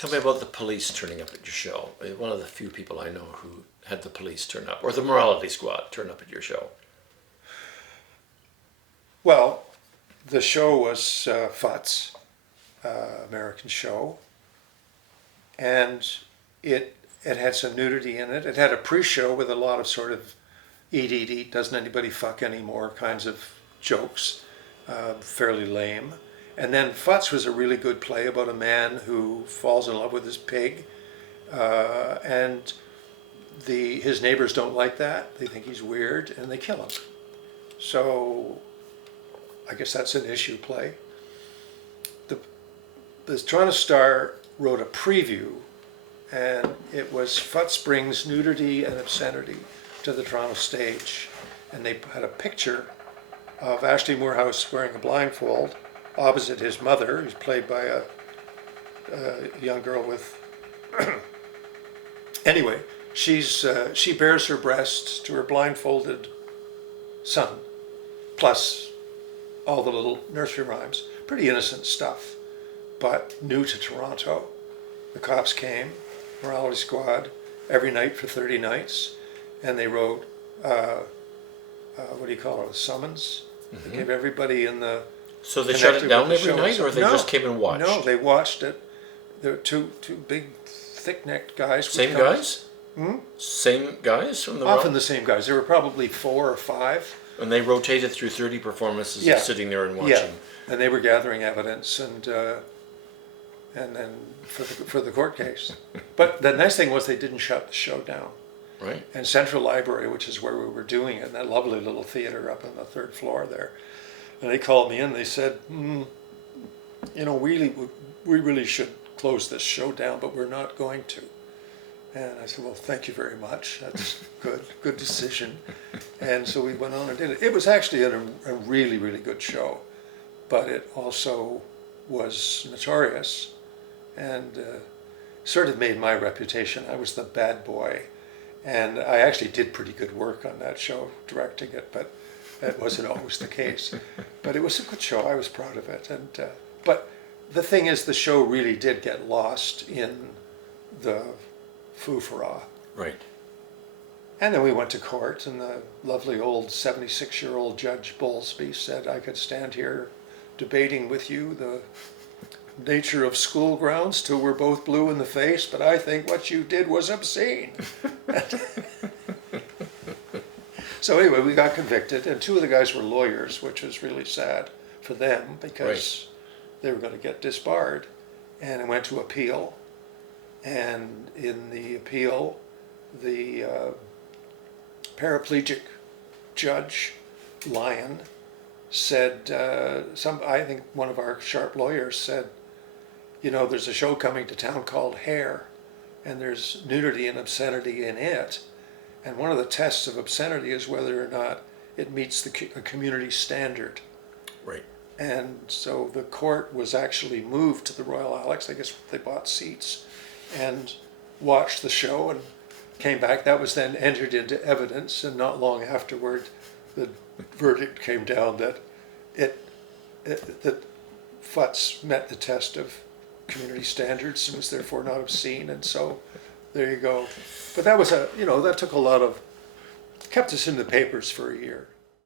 Tell me about the police turning up at your show. One of the few people I know who had the police turn up, or the morality squad turn up at your show. Well, the show was FUTS, American show, and it had some nudity in it. It had a pre-show with a lot of sort of eat, eat, eat, doesn't anybody fuck anymore kinds of jokes, fairly lame. And then FUTS was a really good play about a man who falls in love with his pig, and his neighbors don't like that. They think he's weird, and they kill him. So I guess that's an issue play. The Toronto Star wrote a preview, and it was FUTS brings nudity and obscenity to the Toronto stage. And they had a picture of Ashley Moorhouse wearing a blindfold opposite his mother, who's played by a young girl with... Anyway, she bares her breasts to her blindfolded son, plus all the little nursery rhymes. Pretty innocent stuff, but new to Toronto. The cops came, morality squad, every night for 30 nights, and they wrote, what do you call it, a summons? Mm-hmm. They gave everybody in the... So they shut it down every night, or they just came and watched? No, they watched it. There were two big, thick-necked guys. Same guys? Same guys from the Often the same guys. There were probably 4 or 5. And they rotated through 30 performances of sitting there and watching. Yeah, and they were gathering evidence and then for the court case. But the nice thing was they didn't shut the show down. Right. And Central Library, which is where we were doing it, that lovely little theater up on the 3rd floor there, and they called me in. They said, we really should close this show down, but we're not going to. And I said, well, thank you very much. That's good decision. And so we went on and did it. It was actually a really, really good show, but it also was notorious and sort of made my reputation. I was the bad boy, and I actually did pretty good work on that show, directing it, but that wasn't always the case. But it was a good show. I was proud of it. And but the thing is, the show really did get lost in the foo-for-ah. Right. And then we went to court, and the lovely old 76-year-old Judge Bowlesby said I could stand here debating with you the nature of school grounds till we're both blue in the face, but I think what you did was obscene. So anyway, we got convicted, and 2 of the guys were lawyers, which was really sad for them because they were going to get disbarred. And it went to appeal. And in the appeal, the paraplegic judge, Lyon, said, I think one of our sharp lawyers said, there's a show coming to town called Hair, and there's nudity and obscenity in it. And one of the tests of obscenity is whether or not it meets the community standard. Right. And so the court was actually moved to the Royal Alex. I guess they bought seats and watched the show and came back. That was then entered into evidence, and not long afterward, the verdict came down that that FUTS met the test of community standards and was therefore not obscene. And so there you go. But that was that took a lot of, kept us in the papers for a year.